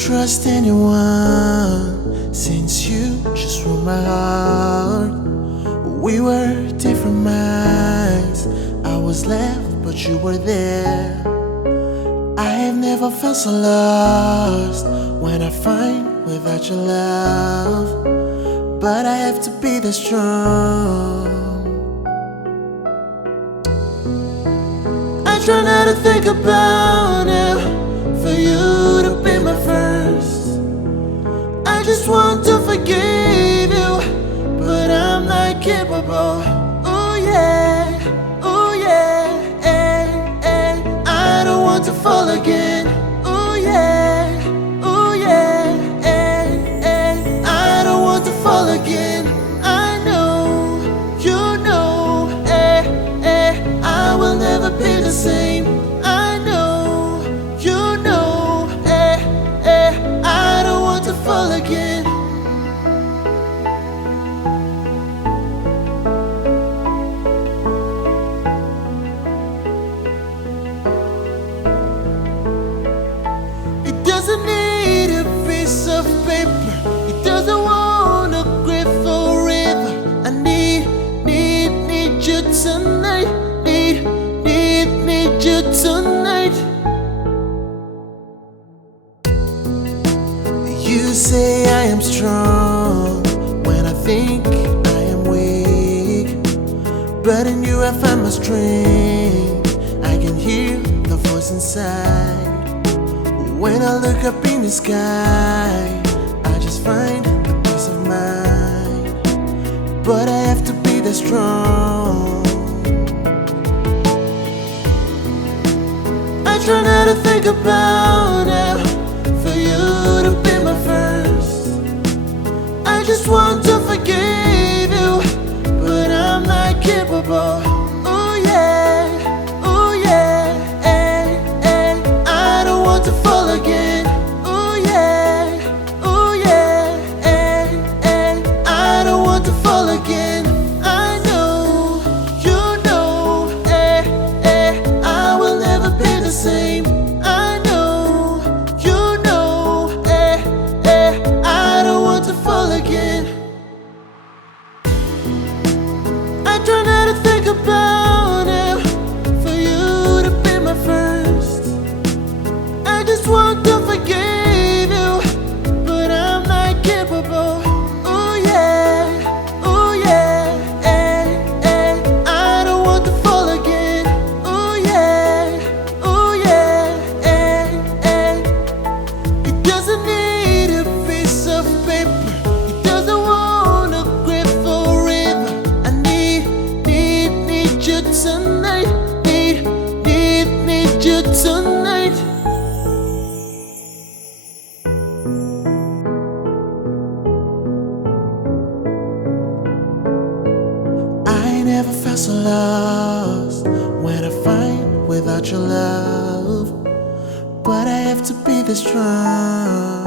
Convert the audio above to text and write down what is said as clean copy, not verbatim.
trust anyone since you just broke my heart. We were different minds. I was left, but you were there. I have never felt so lost when I find without your love. But I have to be that strong. I try not to think about it, for you to be my first. I just want to forgive you, but I'm not capable. Oh yeah, oh yeah, ay, ay. I don't want to fall again. Oh yeah, oh yeah, ay, ay. I don't want to fall again. I know, you know, ay, ay. I will never be the same. I know, you know, eh, eh. I don't want to fall again. It doesn't need a piece of paper. It doesn't want to grieve forever. I need you tonight. Need you tonight. You say I am strong when I think I am weak, but in you I find my strength. I can hear the voice inside. When I look up in the sky, I just find a peace of mind. But I have to be that strong. I try not to think about it, for you to be my first. I just want to forgive you, but I'm not capable. Oh yeah, oh yeah, ay, ay. I don't want to fall again. Oh yeah, oh yeah, ay, ay. I don't want to fall again. I know, you know, eh, eh. I will never be the same. I know, you know, eh, eh. I don't want to fall again. I try not to think about it, for you to be my first. I just want to forgive you, but I'm not capable. Oh yeah, oh yeah, ay, ay. I don't want to fall again. Oh yeah, oh yeah, ay, ay. It doesn't need a piece of paper. It doesn't want to grieve forever. I need you tonight. Need you tonight. I never felt so lost when I find without your love. But I have to be this strong.